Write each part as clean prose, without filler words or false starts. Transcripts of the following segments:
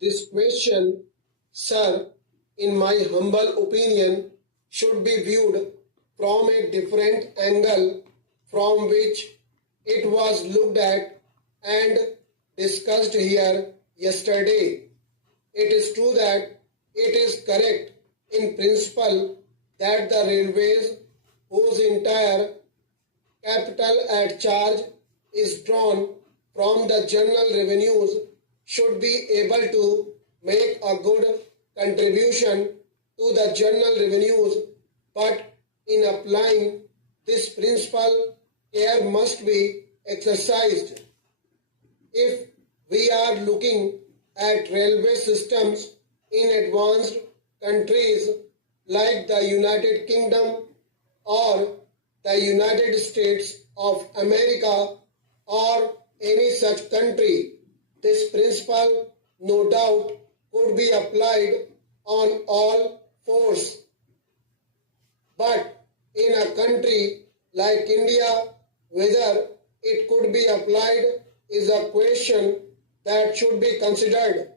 This question, sir, in my humble opinion, should be viewed from a different angle from which it was looked at and discussed here yesterday. It is true that it is correct in principle that the railways, whose entire capital at charge is drawn from the general revenues, should be able to make a good contribution to the general revenues, but in applying this principle, care must be exercised. If we are looking at railway systems in advanced countries like the United Kingdom or the United States of America or any such country, this principle no doubt could be applied on all fours. But in a country like India, whether it could be applied is a question that should be considered.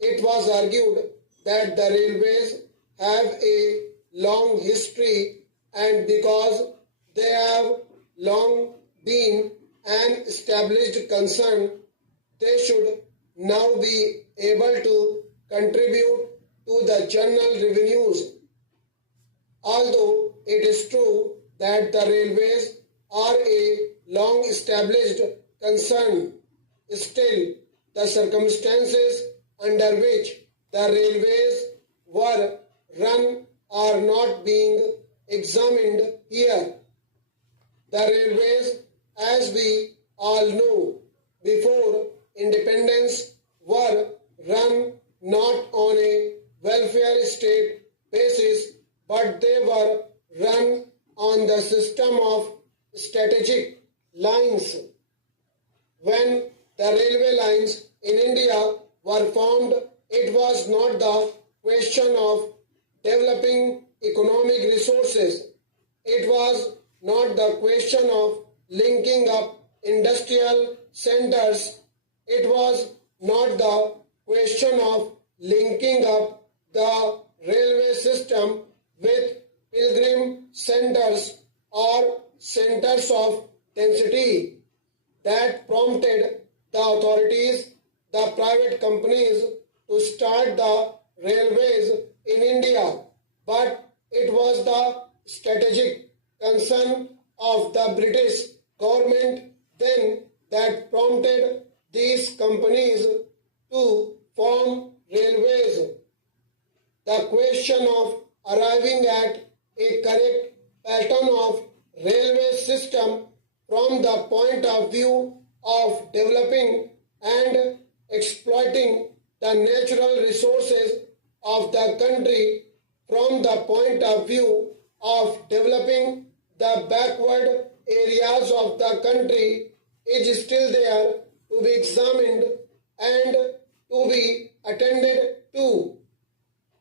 It was argued that the railways have a long history, and because they have long been an established concern, they should now be able to contribute to the general revenues. Although it is true that the railways are a long established concern, still the circumstances under which the railways were run are not being examined here. The railways, as we all know, before independence were run not on a welfare state basis, but they were run on the system of strategic lines. When the railway lines in India were formed, it was not the question of developing economic resources. It was not the question of linking up industrial centers. It was not the question of linking up the railway system with pilgrim centers or centers of density that prompted the authorities, the private companies, to start the railways in India. But it was the strategic concern of the British government then that prompted these companies to form railways. The question of arriving at a correct pattern of railway system from the point of view of developing and exploiting the natural resources of the country, from the point of view of developing the backward areas of the country, is still there to be examined and to be attended to.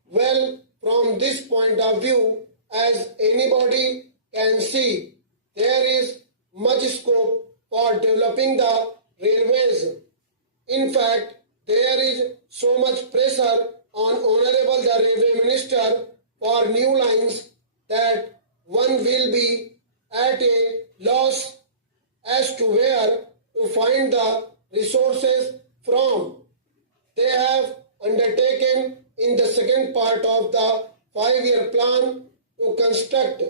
Well, from this point of view, as anybody can see, there is much scope for developing the railways. In fact, there is so much pressure on Honorable the Railway Minister for new lines that one will be at a loss as to where to find the resources from. They have undertaken in the second part of the 5-year plan to construct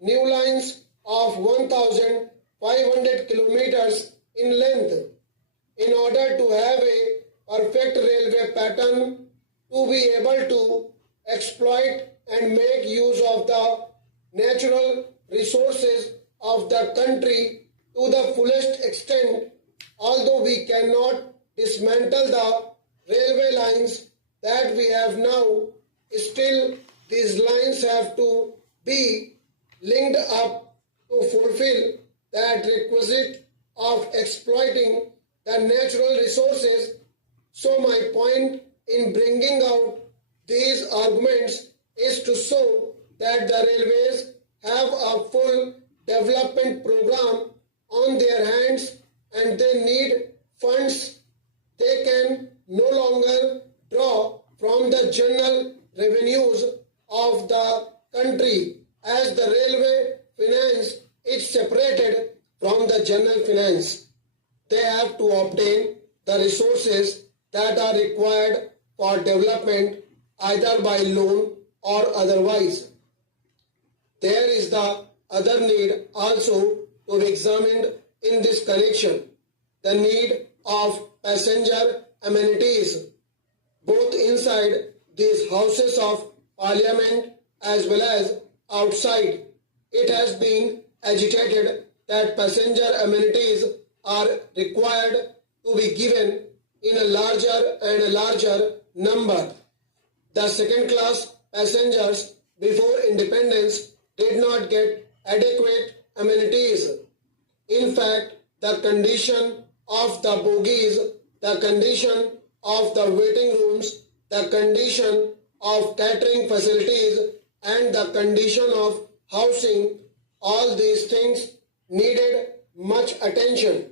new lines of 1,500 kilometers in length. In order to have a perfect railway pattern, to be able to exploit and make use of the natural resources of the country to the fullest extent, although we cannot dismantle the railway lines that we have now, still these lines have to be linked up to fulfill that requisite of exploiting the natural resources. So my point in bringing out these arguments is to show that the railways have a full development program on their hands and they need funds. They can no longer from the general revenues of the country, as the railway finance is separated from the general finance. They have to obtain the resources that are required for development either by loan or otherwise. There is the other need also to be examined in this connection, the need of passenger amenities, both inside these houses of parliament as well as outside. It has been agitated that passenger amenities are required to be given in a larger and a larger number. The second class passengers before independence did not get adequate amenities. In fact, the condition of the bogies, the condition of the waiting rooms, the condition of catering facilities, and the condition of housing, all these things needed much attention.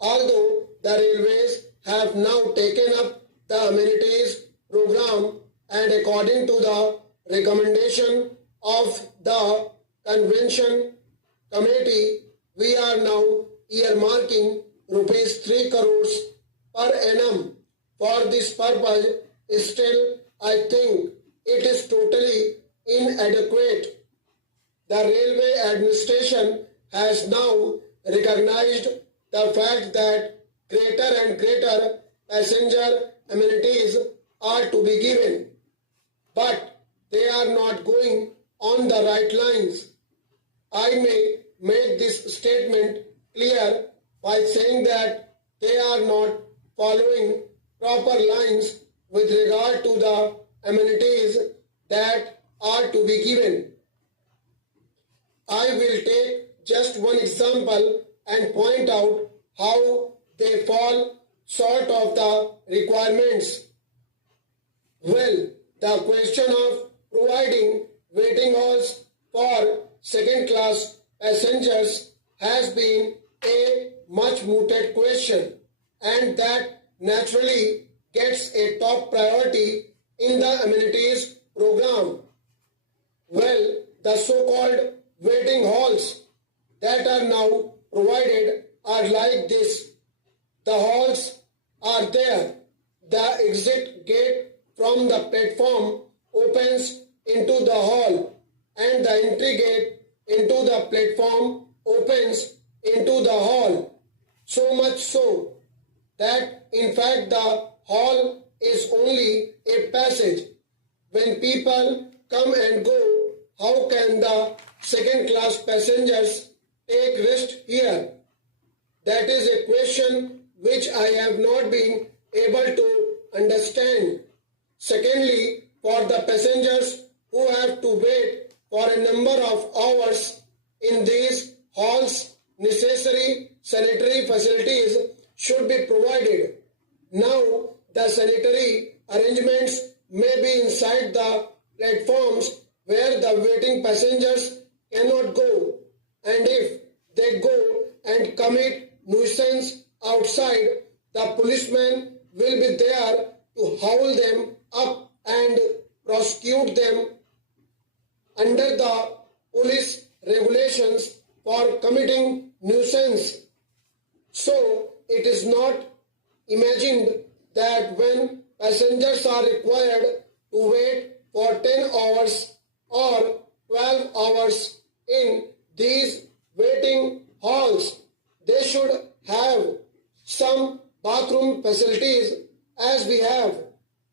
Although the railways have now taken up the amenities program, and according to the recommendation of the convention committee, we are now earmarking rupees 3 crores per annum for this purpose. Still, I think it is totally inadequate. The railway administration has now recognized the fact that greater and greater passenger amenities are to be given, but they are not going on the right lines. I may make this statement clear by saying that they are not following proper lines with regard to the amenities that are to be given. I will take just one example and point out how they fall short of the requirements. Well, the question of providing waiting halls for second-class passengers has been a much mooted question, and that naturally gets a top priority in the amenities program. Well, the so-called waiting halls that are now provided are like this. The halls are there. The exit gate from the platform opens into the hall, and the entry gate into the platform opens into the hall. So much so that in fact the hall is only a passage. When people come and go, how can the second class passengers take rest here? That is a question which I have not been able to understand. Secondly, for the passengers who have to wait for a number of hours in these halls, necessary sanitary facilities should be provided. Now, the sanitary arrangements may be inside the platforms where the waiting passengers cannot go, and if they go and commit nuisance outside, the policeman will be there to haul them up and prosecute them under the police regulations for committing nuisance. So it is not imagined that when passengers are required to wait for 10 hours or 12 hours in these waiting halls, they should have some bathroom facilities as we have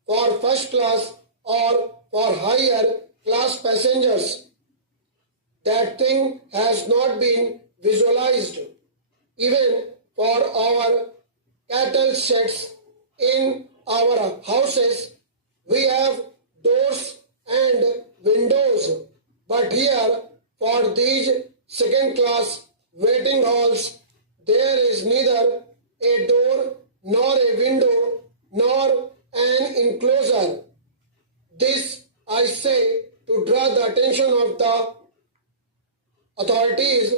for first class or for higher class passengers. That thing has not been visualized. Even for our cattle sheds in our houses, we have doors and windows. But here, for these second class waiting halls, there is neither a door nor a window nor an enclosure. This I say to draw the attention of the authorities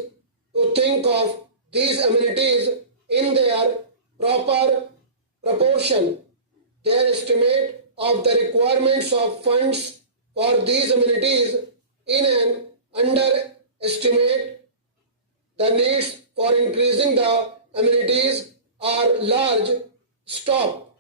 to think of these amenities in their proper proportion. Their estimate of the requirements of funds for these amenities in an underestimate the needs for increasing the amenities are large. Stop.